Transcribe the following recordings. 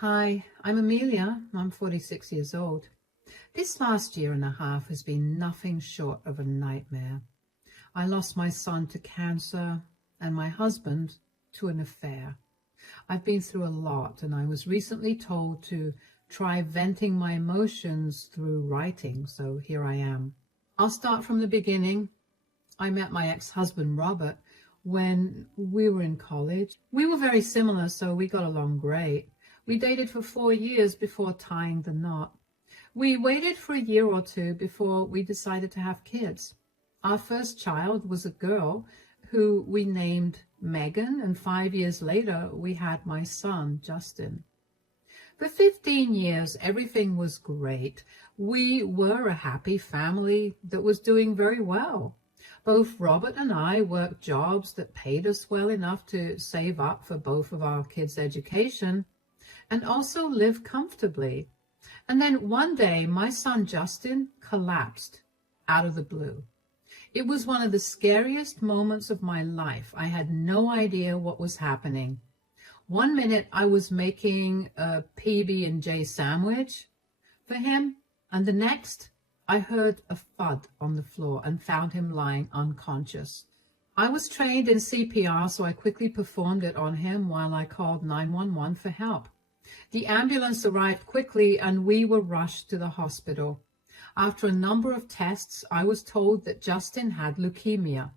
Hi, I'm Amelia. I'm 46 years old. This last year and a half has been nothing short of a nightmare. I lost my son to cancer and my husband to an affair. I've been through a lot, and I was recently told to try venting my emotions through writing, so here I am. I'll start from the beginning. I met my ex-husband, Robert, when we were in college. We were very similar, so we got along great. We dated for 4 years before tying the knot. We waited for a year or two before we decided to have kids. Our first child was a girl who we named Megan, and 5 years later we had my son, Justin. For 15 years, everything was great. We were a happy family that was doing very well. Both Robert and I worked jobs that paid us well enough to save up for both of our kids' education and also live comfortably. And then one day, my son Justin collapsed out of the blue. It was one of the scariest moments of my life. I had no idea what was happening. One minute I was making a PB&J sandwich for him, and the next I heard a thud on the floor and found him lying unconscious. I was trained in CPR, so I quickly performed it on him while I called 911 for help. The ambulance arrived quickly and we were rushed to the hospital. After a number of tests, I was told that Justin had leukemia.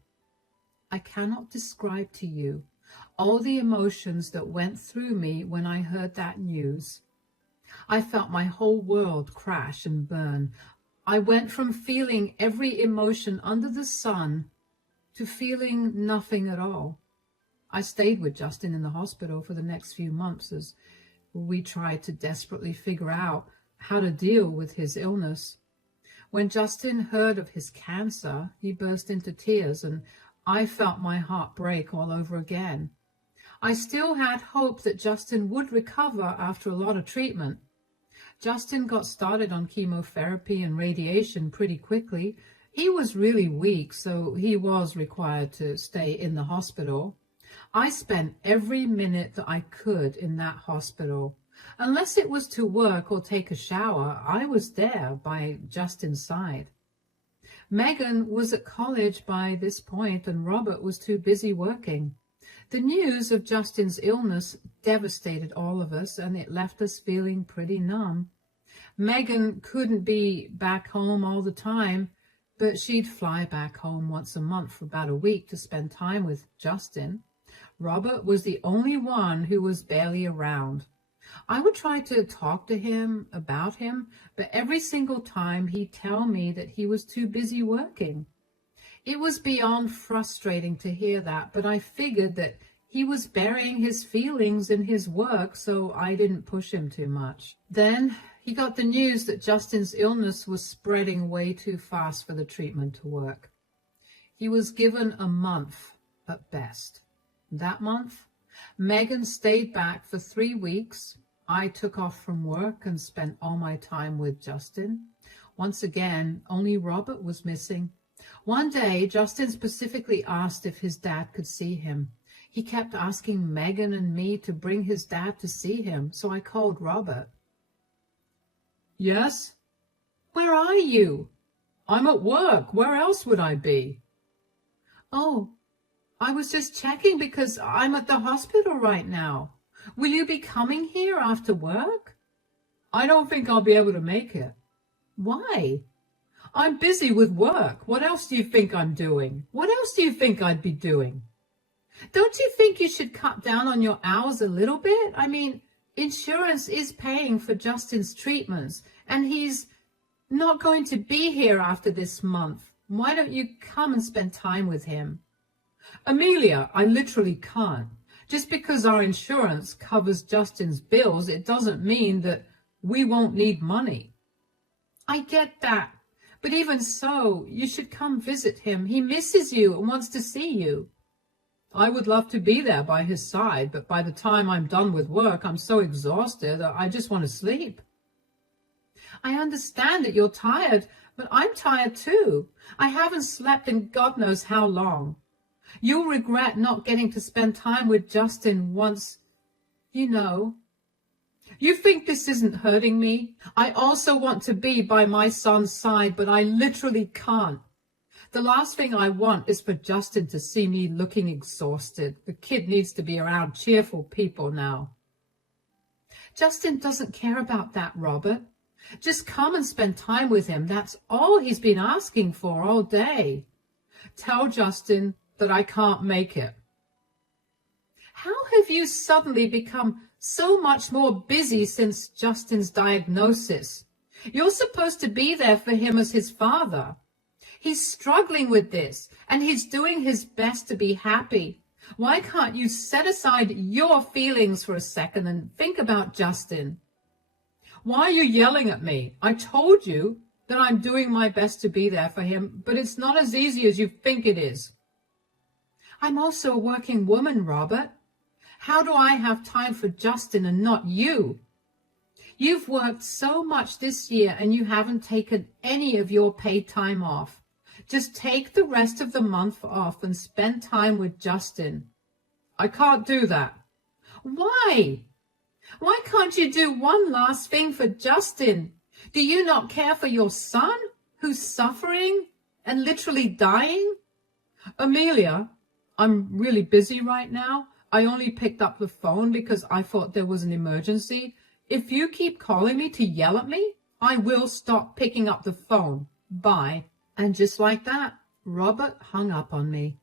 I cannot describe to you all the emotions that went through me when I heard that news. I felt my whole world crash and burn. I went from feeling every emotion under the sun to feeling nothing at all. I stayed with Justin in the hospital for the next few months as we tried to desperately figure out how to deal with his illness. When Justin heard of his cancer, he burst into tears, and I felt my heart break all over again. I still had hope that Justin would recover after a lot of treatment. Justin got started on chemotherapy and radiation pretty quickly. He was really weak, so he was required to stay in the hospital. I spent every minute that I could in that hospital. Unless it was to work or take a shower, I was there by Justin's side. Megan was at college by this point, and Robert was too busy working. The news of Justin's illness devastated all of us, and it left us feeling pretty numb. Megan couldn't be back home all the time, but she'd fly back home once a month for about a week to spend time with Justin. Robert was the only one who was barely around. I would try to talk to him about him, but every single time he'd tell me that he was too busy working. It was beyond frustrating to hear that, but I figured that he was burying his feelings in his work, so I didn't push him too much. Then he got the news that Justin's illness was spreading way too fast for the treatment to work. He was given a month at best. That month, Megan stayed back for 3 weeks. I took off from work and spent all my time with Justin. Once again, only Robert was missing. One day, Justin specifically asked if his dad could see him. He kept asking Megan and me to bring his dad to see him, so I called Robert. Yes? Where are you? I'm at work. Where else would I be? Oh, I was just checking because I'm at the hospital right now. Will you be coming here after work? I don't think I'll be able to make it. Why? I'm busy with work. What else do you think I'm doing? What else do you think I'd be doing? Don't you think you should cut down on your hours a little bit? I mean, insurance is paying for Justin's treatments, and he's not going to be here after this month. Why don't you come and spend time with him? Amelia, I literally can't. Just because our insurance covers Justin's bills, it doesn't mean that we won't need money. I get that, but even so, you should come visit him. He misses you and wants to see you. I would love to be there by his side, but by the time I'm done with work, I'm so exhausted that I just want to sleep. I understand that you're tired, but I'm tired too. I haven't slept in God knows how long. You'll regret not getting to spend time with Justin once, you know. You think this isn't hurting me? I also want to be by my son's side, but I literally can't. The last thing I want is for Justin to see me looking exhausted. The kid needs to be around cheerful people now. Justin doesn't care about that, Robert. Just come and spend time with him. That's all he's been asking for all day. Tell Justin that I can't make it. How have you suddenly become so much more busy since Justin's diagnosis? You're supposed to be there for him as his father. He's struggling with this, and he's doing his best to be happy. Why can't you set aside your feelings for a second and think about Justin? Why are you yelling at me? I told you that I'm doing my best to be there for him, but it's not as easy as you think it is. I'm also a working woman, Robert. How do I have time for Justin and not you? You've worked so much this year and you haven't taken any of your paid time off. Just take the rest of the month off and spend time with Justin. I can't do that. Why? Why can't you do one last thing for Justin? Do you not care for your son who's suffering and literally dying? Amelia, I'm really busy right now. I only picked up the phone because I thought there was an emergency. If you keep calling me to yell at me, I will stop picking up the phone. Bye. And just like that, Robert hung up on me.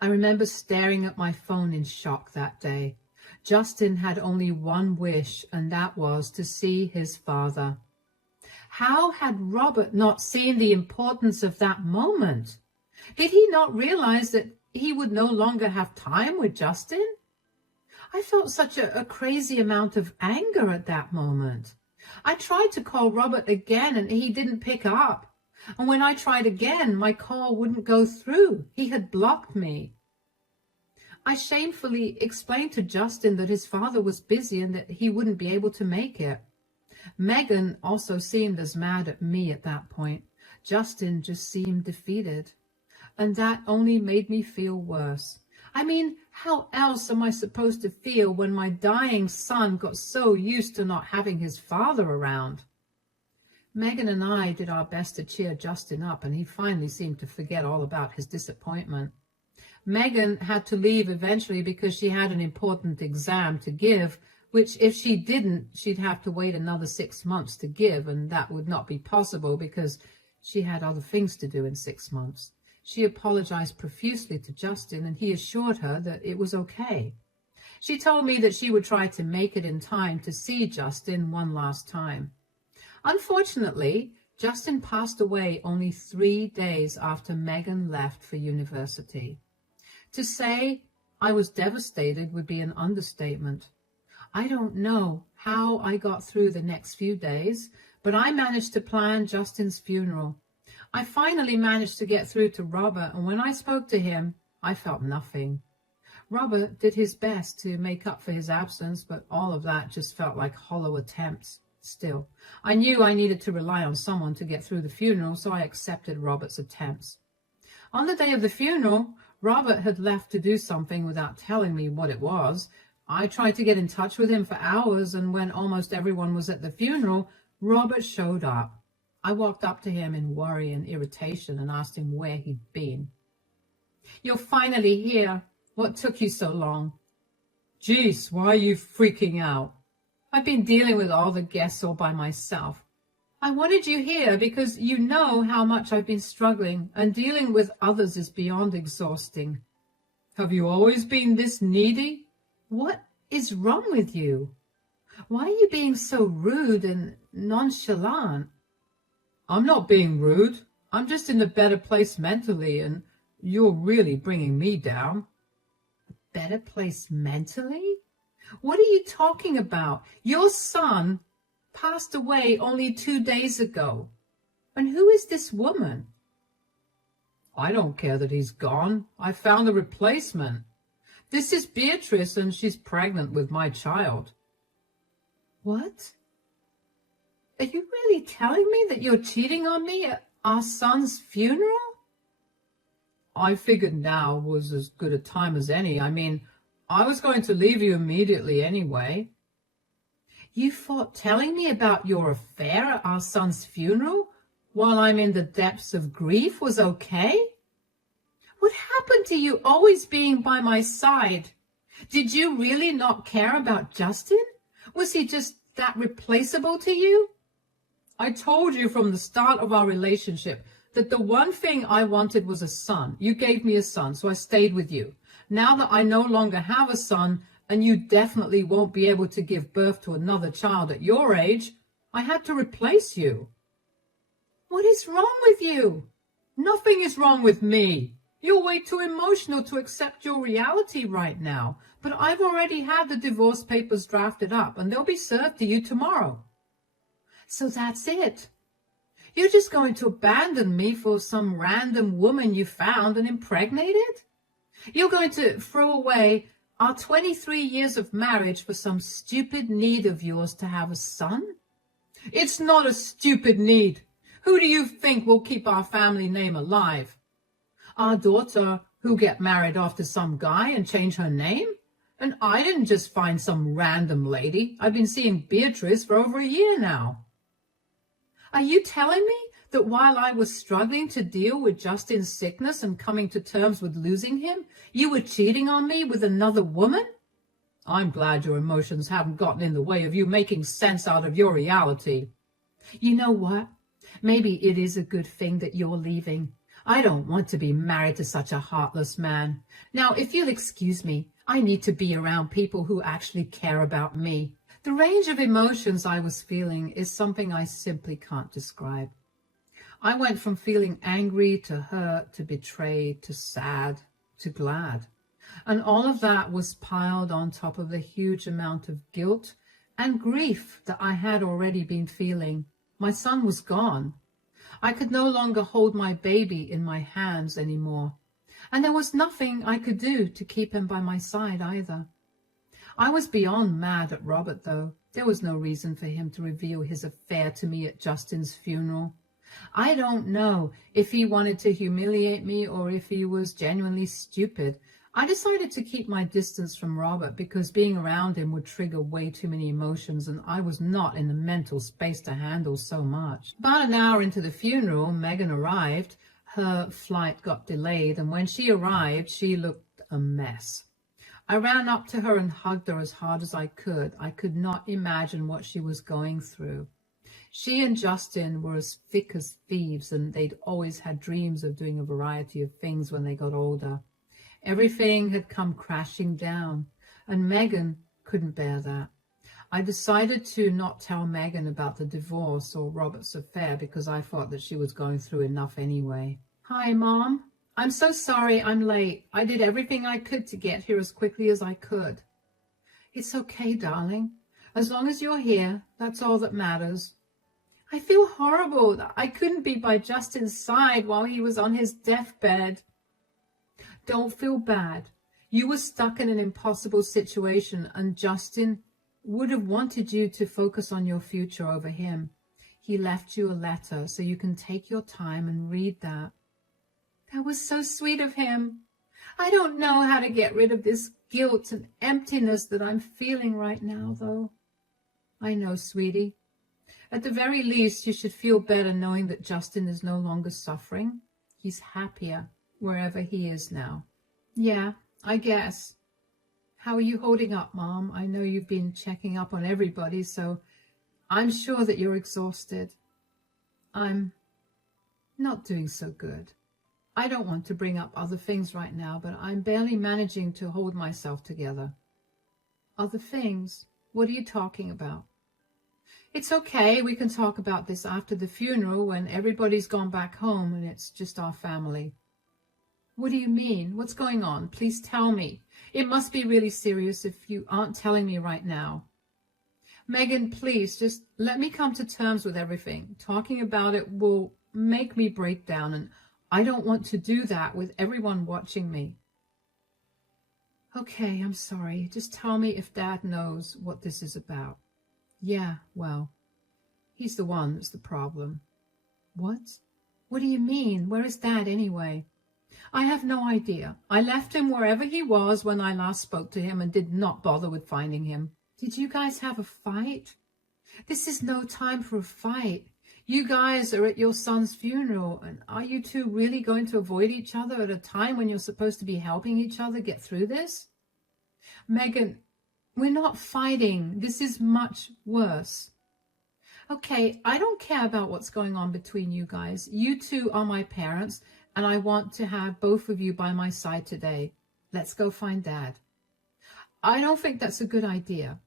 I remember staring at my phone in shock that day. Justin had only one wish, and that was to see his father. How had Robert not seen the importance of that moment? Did he not realize that he would no longer have time with Justin? I felt such a crazy amount of anger at that moment. I tried to call Robert again, and he didn't pick up. And when I tried again, my call wouldn't go through. He had blocked me. I shamefully explained to Justin that his father was busy and that he wouldn't be able to make it. Megan also seemed as mad at me at that point. Justin just seemed defeated. And that only made me feel worse. I mean, how else am I supposed to feel when my dying son got so used to not having his father around? Megan and I did our best to cheer Justin up, and he finally seemed to forget all about his disappointment. Megan had to leave eventually because she had an important exam to give, which if she didn't, she'd have to wait another 6 months to give, and that would not be possible because she had other things to do in 6 months. She apologized profusely to Justin, and he assured her that it was okay. She told me that she would try to make it in time to see Justin one last time. Unfortunately, Justin passed away only 3 days after Megan left for university. To say I was devastated would be an understatement. I don't know how I got through the next few days, but I managed to plan Justin's funeral. I finally managed to get through to Robert, and when I spoke to him, I felt nothing. Robert did his best to make up for his absence, but all of that just felt like hollow attempts. Still, I knew I needed to rely on someone to get through the funeral, so I accepted Robert's attempts. On the day of the funeral, Robert had left to do something without telling me what it was. I tried to get in touch with him for hours, and when almost everyone was at the funeral, Robert showed up. I walked up to him in worry and irritation and asked him where he'd been. "You're finally here. What took you so long?" "Geez, why are you freaking out?" "I've been dealing with all the guests all by myself. I wanted you here because you know how much I've been struggling, and dealing with others is beyond exhausting." "Have you always been this needy?" "What is wrong with you? Why are you being so rude and nonchalant?" "I'm not being rude. I'm just in a better place mentally, and you're really bringing me down." "A better place mentally? What are you talking about? Your son passed away only 2 days ago. And who is this woman?" "I don't care that he's gone. I found a replacement. This is Beatrice, and she's pregnant with my child." "What? Are you really telling me that you're cheating on me at our son's funeral?" "I figured now was as good a time as any. I mean, I was going to leave you immediately anyway." You thought telling me about your affair at our son's funeral while I'm in the depths of grief was okay? What happened to you always being by my side? Did you really not care about Justin? Was he just that replaceable to you? I told you from the start of our relationship that the one thing I wanted was a son. You gave me a son, so I stayed with you. Now that I no longer have a son, and you definitely won't be able to give birth to another child at your age, I had to replace you. What is wrong with you? Nothing is wrong with me. You're way too emotional to accept your reality right now, but I've already had the divorce papers drafted up, and they'll be served to you tomorrow. So that's it. You're just going to abandon me for some random woman you found and impregnated? You're going to throw away our 23 years of marriage for some stupid need of yours to have a son? It's not a stupid need. Who do you think will keep our family name alive? Our daughter, who'll get married off to some guy and change her name? And I didn't just find some random lady. I've been seeing Beatrice for over a year now. Are you telling me that while I was struggling to deal with Justin's sickness and coming to terms with losing him, you were cheating on me with another woman? I'm glad your emotions haven't gotten in the way of you making sense out of your reality. You know what? Maybe it is a good thing that you're leaving. I don't want to be married to such a heartless man. Now, if you'll excuse me, I need to be around people who actually care about me. The range of emotions I was feeling is something I simply can't describe. I went from feeling angry to hurt to betrayed to sad to glad. And all of that was piled on top of the huge amount of guilt and grief that I had already been feeling. My son was gone. I could no longer hold my baby in my hands anymore. And there was nothing I could do to keep him by my side either. I was beyond mad at Robert, though. There was no reason for him to reveal his affair to me at Justin's funeral. I don't know if he wanted to humiliate me or if he was genuinely stupid. I decided to keep my distance from Robert because being around him would trigger way too many emotions, and I was not in the mental space to handle so much. About an hour into the funeral, Megan arrived. Her flight got delayed, and when she arrived, she looked a mess. I ran up to her and hugged her as hard as I could. I could not imagine what she was going through. She and Justin were as thick as thieves, and they'd always had dreams of doing a variety of things when they got older. Everything had come crashing down, and Megan couldn't bear that. I decided to not tell Megan about the divorce or Robert's affair because I thought that she was going through enough anyway. Hi, Mom. I'm so sorry I'm late. I did everything I could to get here as quickly as I could. It's okay, darling. As long as you're here, that's all that matters. I feel horrible that I couldn't be by Justin's side while he was on his deathbed. Don't feel bad. You were stuck in an impossible situation, and Justin would have wanted you to focus on your future over him. He left you a letter, so you can take your time and read that. That was so sweet of him. I don't know how to get rid of this guilt and emptiness that I'm feeling right now, though. I know, sweetie. At the very least, you should feel better knowing that Justin is no longer suffering. He's happier wherever he is now. Yeah, I guess. How are you holding up, Mom? I know you've been checking up on everybody, so I'm sure that you're exhausted. I'm not doing so good. I don't want to bring up other things right now, but I'm barely managing to hold myself together. Other things? What are you talking about? It's okay, we can talk about this after the funeral when everybody's gone back home and it's just our family. What do you mean? What's going on? Please tell me. It must be really serious if you aren't telling me right now. Megan, please, just let me come to terms with everything. Talking about it will make me break down, and I don't want to do that with everyone watching me. Okay, I'm sorry. Just tell me if Dad knows what this is about. Yeah, well, he's the one that's the problem. What? What do you mean? Where is Dad anyway? I have no idea. I left him wherever he was when I last spoke to him and did not bother with finding him. Did you guys have a fight? This is no time for a fight. You guys are at your son's funeral, and are you two really going to avoid each other at a time when you're supposed to be helping each other get through this? Megan, we're not fighting. This is much worse. Okay, I don't care about what's going on between you guys. You two are my parents, and I want to have both of you by my side today. Let's go find Dad. I don't think that's a good idea.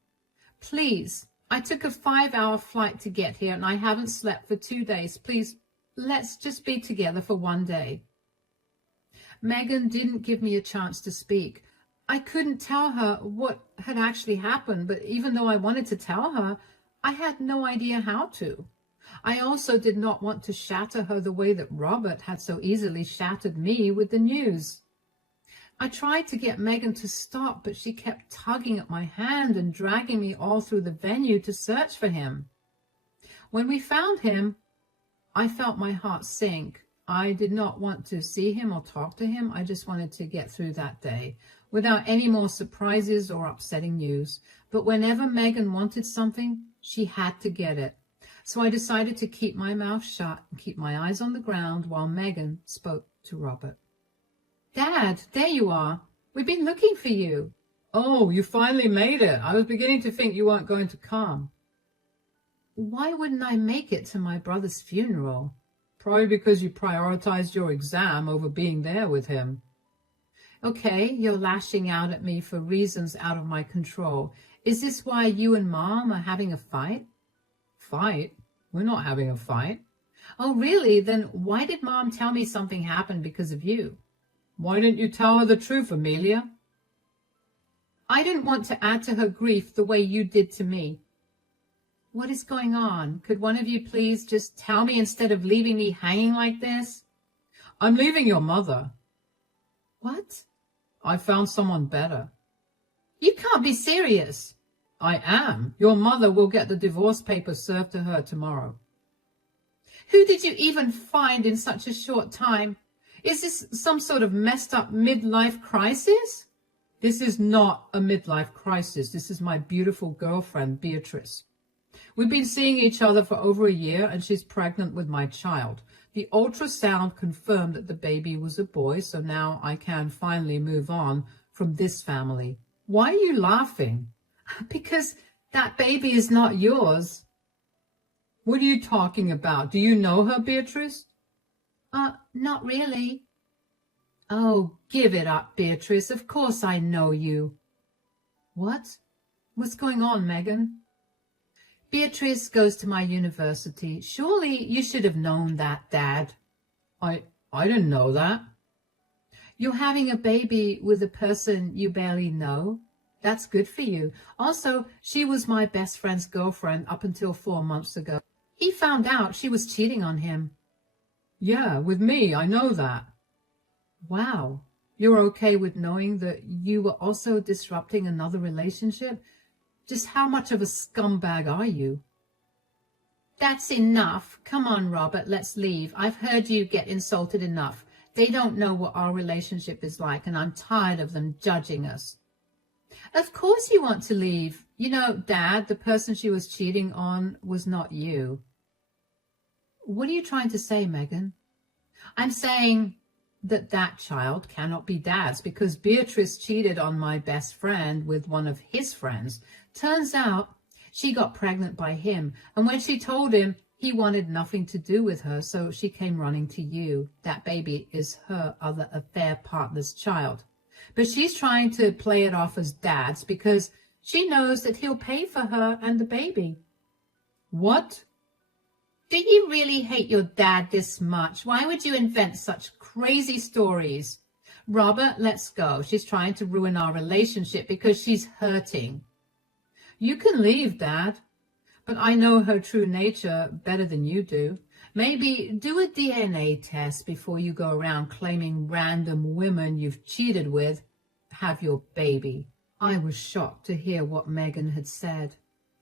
Please, I took a 5-hour flight to get here, and I haven't slept for 2 days. Please, let's just be together for 1 day. Megan didn't give me a chance to speak. I couldn't tell her what had actually happened, but even though I wanted to tell her, I had no idea how to. I also did not want to shatter her the way that Robert had so easily shattered me with the news. I tried to get Megan to stop, but she kept tugging at my hand and dragging me all through the venue to search for him. When we found him, I felt my heart sink. I did not want to see him or talk to him. I just wanted to get through that day without any more surprises or upsetting news. But whenever Megan wanted something, she had to get it. So I decided to keep my mouth shut and keep my eyes on the ground while Megan spoke to Robert. Dad, there you are. We've been looking for you. Oh, you finally made it. I was beginning to think you weren't going to come. Why wouldn't I make it to my brother's funeral? Probably because you prioritized your exam over being there with him. Okay, you're lashing out at me for reasons out of my control. Is this why you and Mom are having a fight? Fight? We're not having a fight. Oh, really? Then why did Mom tell me something happened because of you? Why didn't you tell her the truth, Amelia? I didn't want to add to her grief the way you did to me. What is going on? Could one of you please just tell me instead of leaving me hanging like this? I'm leaving your mother. What? I found someone better. You can't be serious. I am. Your mother will get the divorce papers served to her tomorrow. Who did you even find in such a short time? Is this some sort of messed up midlife crisis? This is not a midlife crisis. This is my beautiful girlfriend, Beatrice. We've been seeing each other for over a year, and she's pregnant with my child. The ultrasound confirmed that the baby was a boy, so now I can finally move on from this family. Why are you laughing? Because that baby is not yours. What are you talking about? Do you know her, Beatrice? Not really. Oh, give it up, Beatrice. Of course I know you. What? What's going on, Megan? Beatrice goes to my university. Surely you should have known that, Dad. I didn't know that. You're having a baby with a person you barely know. That's good for you. Also, she was my best friend's girlfriend up until 4 months ago. He found out she was cheating on him. Yeah, with me, I know that. Wow. You're okay with knowing that you were also disrupting another relationship? Just how much of a scumbag are you? That's enough. Come on, Robert, let's leave. I've heard you get insulted enough. They don't know what our relationship is like, and I'm tired of them judging us. Of course you want to leave. You know, Dad, the person she was cheating on was not you. What are you trying to say, Megan? I'm saying that child cannot be Dad's because Beatrice cheated on my best friend with one of his friends. Turns out she got pregnant by him, and when she told him, he wanted nothing to do with her, so she came running to you. That baby is her other affair partner's child. But she's trying to play it off as Dad's because she knows that he'll pay for her and the baby. What? Do you really hate your dad this much? Why would you invent such crazy stories? Robert, let's go. She's trying to ruin our relationship because she's hurting. You can leave, Dad. But I know her true nature better than you do. Maybe do a DNA test before you go around claiming random women you've cheated with have your baby. I was shocked to hear what Megan had said.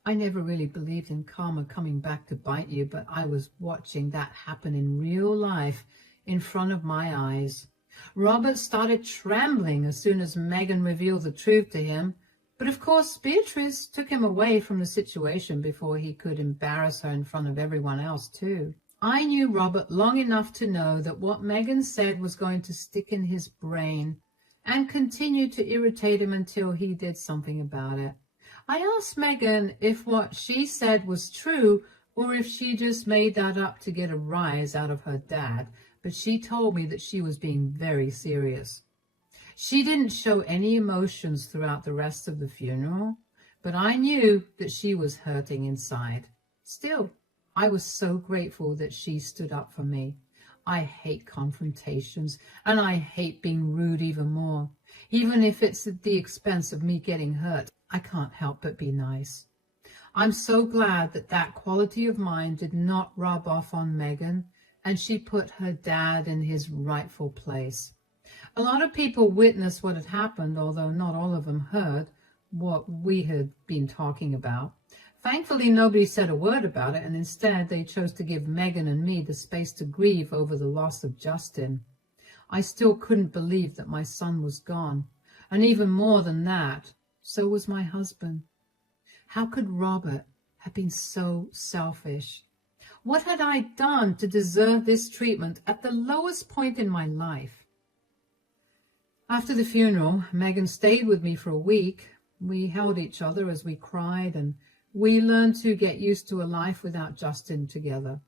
I never really believed in karma coming back to bite you, but I was watching that happen in real life in front of my eyes. Robert started trembling as soon as Megan revealed the truth to him. But of course, Beatrice took him away from the situation before he could embarrass her in front of everyone else too. I knew Robert long enough to know that what Megan said was going to stick in his brain and continue to irritate him until he did something about it. I asked Megan if what she said was true or if she just made that up to get a rise out of her dad, but she told me that she was being very serious. She didn't show any emotions throughout the rest of the funeral, but I knew that she was hurting inside. Still, I was so grateful that she stood up for me. I hate confrontations, and I hate being rude even more. Even if it's at the expense of me getting hurt, I can't help but be nice. I'm so glad that that quality of mine did not rub off on Megan, and she put her dad in his rightful place. A lot of people witnessed what had happened, although not all of them heard what we had been talking about. Thankfully, nobody said a word about it, and instead they chose to give Megan and me the space to grieve over the loss of Justin. I still couldn't believe that my son was gone, and even more than that, so was my husband. How could Robert have been so selfish? What had I done to deserve this treatment at the lowest point in my life? After the funeral, Megan stayed with me for a week. We held each other as we cried, and we learned to get used to a life without Justin together.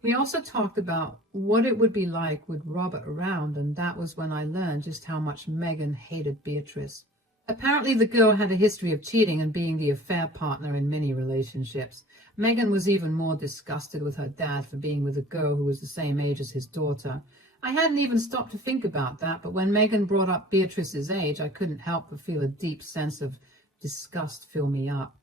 We also talked about what it would be like with Robert around, and that was when I learned just how much Megan hated Beatrice. Apparently the girl had a history of cheating and being the affair partner in many relationships. Megan was even more disgusted with her dad for being with a girl who was the same age as his daughter. I hadn't even stopped to think about that, but when Megan brought up Beatrice's age, I couldn't help but feel a deep sense of disgust fill me up.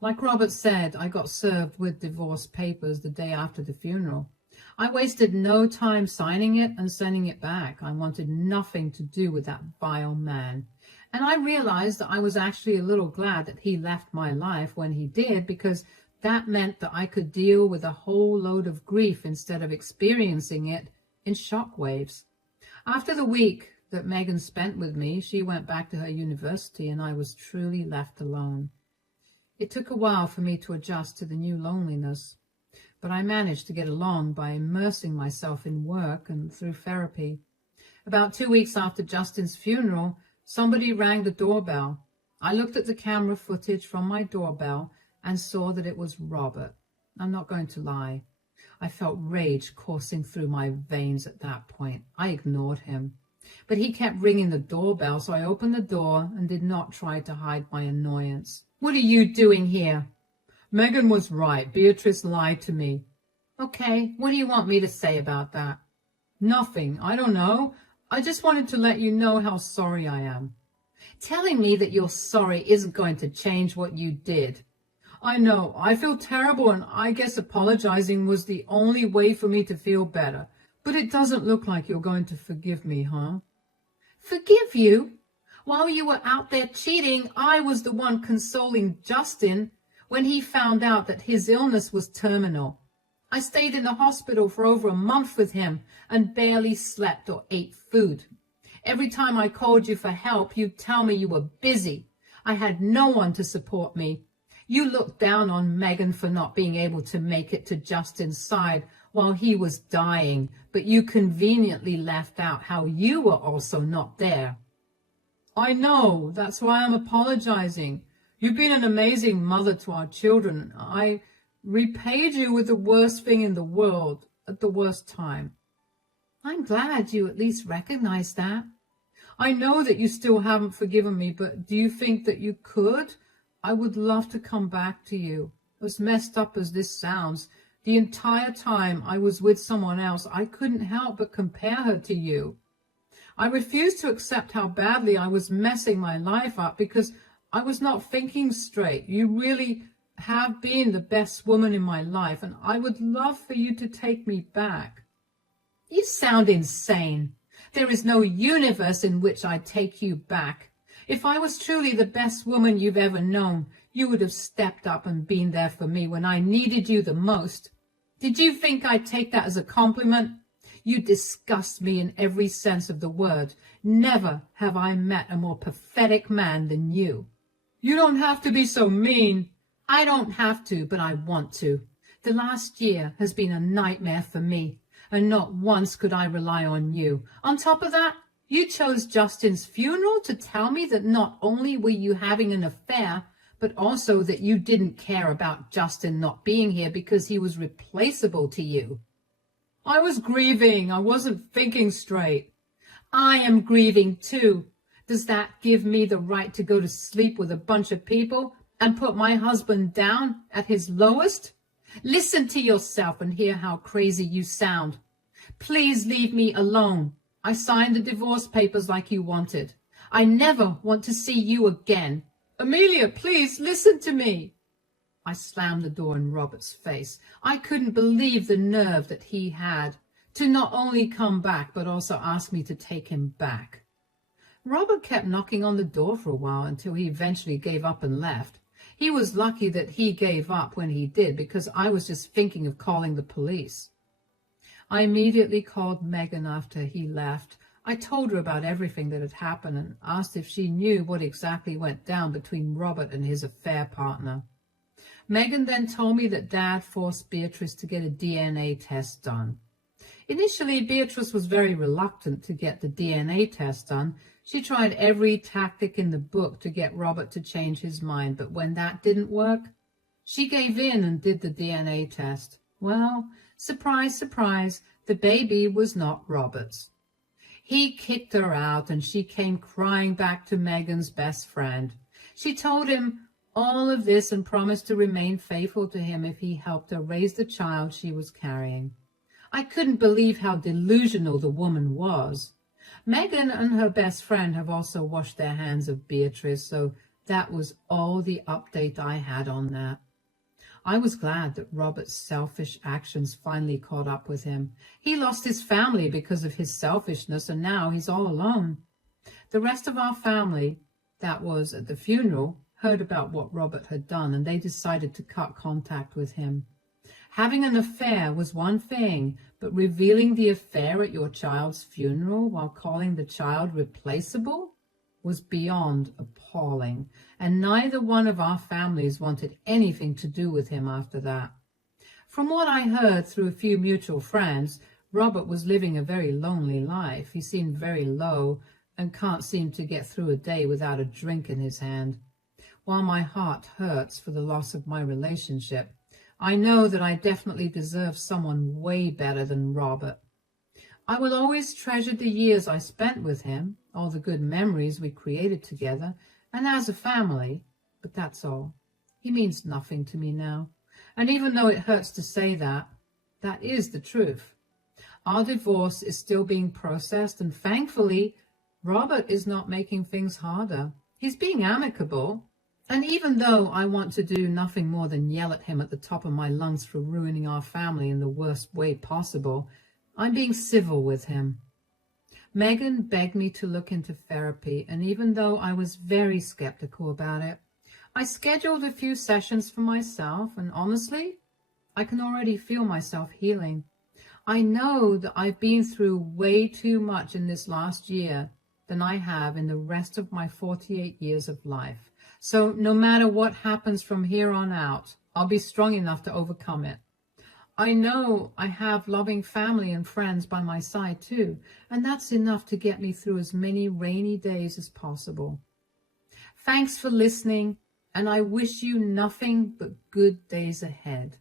Like Robert said, I got served with divorce papers the day after the funeral. I wasted no time signing it and sending it back. I wanted nothing to do with that vile man. And I realized that I was actually a little glad that he left my life when he did, because that meant that I could deal with a whole load of grief instead of experiencing it in shock waves. After the week that Megan spent with me, she went back to her university and I was truly left alone. It took a while for me to adjust to the new loneliness, but I managed to get along by immersing myself in work and through therapy. About 2 weeks after Justin's funeral, somebody rang the doorbell. I looked at the camera footage from my doorbell and saw that it was Robert. I'm not going to lie. I felt rage coursing through my veins at that point. I ignored him. But he kept ringing the doorbell, so I opened the door and did not try to hide my annoyance. "What are you doing here?" "Megan was right. Beatrice lied to me." "Okay, what do you want me to say about that?" "Nothing. I don't know. I just wanted to let you know how sorry I am." "Telling me that you're sorry isn't going to change what you did." "I know. I feel terrible, and I guess apologizing was the only way for me to feel better. But it doesn't look like you're going to forgive me, huh?" "Forgive you? While you were out there cheating, I was the one consoling Justin when he found out that his illness was terminal. I stayed in the hospital for over a month with him and barely slept or ate food. Every time I called you for help, you'd tell me you were busy. I had no one to support me. You looked down on Megan for not being able to make it to Justin's side while he was dying, but you conveniently left out how you were also not there." "I know. That's why I'm apologizing. You've been an amazing mother to our children. I repaid you with the worst thing in the world at the worst time." "I'm glad you at least recognize that." "I know that you still haven't forgiven me, but do you think that you could? I would love to come back to you. As messed up as this sounds, the entire time I was with someone else, I couldn't help but compare her to you. I refused to accept how badly I was messing my life up because I was not thinking straight. You really have been the best woman in my life, and I would love for you to take me back." "You sound insane. There is no universe in which I'd take you back. If I was truly the best woman you've ever known, you would have stepped up and been there for me when I needed you the most. Did you think I'd take that as a compliment? You disgust me in every sense of the word. Never have I met a more pathetic man than you." You don't have to be so mean. I don't have to, but I want to. The last year has been a nightmare for me, and not once could I rely on you. On top of that, you chose Justin's funeral to tell me that not only were you having an affair, but also that you didn't care about Justin not being here because he was replaceable to you. I was grieving. I wasn't thinking straight. I am grieving too. Does that give me the right to go to sleep with a bunch of people and put my husband down at his lowest? Listen to yourself and hear how crazy you sound. Please leave me alone. I signed the divorce papers like you wanted. I never want to see you again. Amelia, please listen to me. I slammed the door in Robert's face. I couldn't believe the nerve that he had to not only come back but also ask me to take him back. Robert kept knocking on the door for a while until he eventually gave up and left. He was lucky that he gave up when he did, because I was just thinking of calling the police. I immediately called Megan after he left. I told her about everything that had happened and asked if she knew what exactly went down between Robert and his affair partner. Megan then told me that Dad forced Beatrice to get a DNA test done. Initially, Beatrice was very reluctant to get the DNA test done. She tried every tactic in the book to get Robert to change his mind, but when that didn't work, she gave in and did the DNA test. Well, surprise, surprise, the baby was not Robert's. He kicked her out and she came crying back to Megan's best friend. She told him all of this and promised to remain faithful to him if he helped her raise the child she was carrying. I couldn't believe how delusional the woman was. Megan and her best friend have also washed their hands of Beatrice, so that was all the update I had on that. I was glad that Robert's selfish actions finally caught up with him. He lost his family because of his selfishness, and now he's all alone. The rest of our family, that was at the funeral, heard about what Robert had done, and they decided to cut contact with him. Having an affair was one thing, but revealing the affair at your child's funeral while calling the child replaceable was beyond appalling, and neither one of our families wanted anything to do with him after that. From what I heard through a few mutual friends, Robert was living a very lonely life. He seemed very low and can't seem to get through a day without a drink in his hand. While my heart hurts for the loss of my relationship, I know that I definitely deserve someone way better than Robert. I will always treasure the years I spent with him, all the good memories we created together, and as a family, but that's all. He means nothing to me now, and even though it hurts to say that, that is the truth. Our divorce is still being processed, and thankfully, Robert is not making things harder. He's being amicable. And even though I want to do nothing more than yell at him at the top of my lungs for ruining our family in the worst way possible, I'm being civil with him. Megan begged me to look into therapy, and even though I was very skeptical about it, I scheduled a few sessions for myself, and honestly, I can already feel myself healing. I know that I've been through way too much in this last year than I have in the rest of my 48 years of life. So no matter what happens from here on out, I'll be strong enough to overcome it. I know I have loving family and friends by my side too, and that's enough to get me through as many rainy days as possible. Thanks for listening, and I wish you nothing but good days ahead.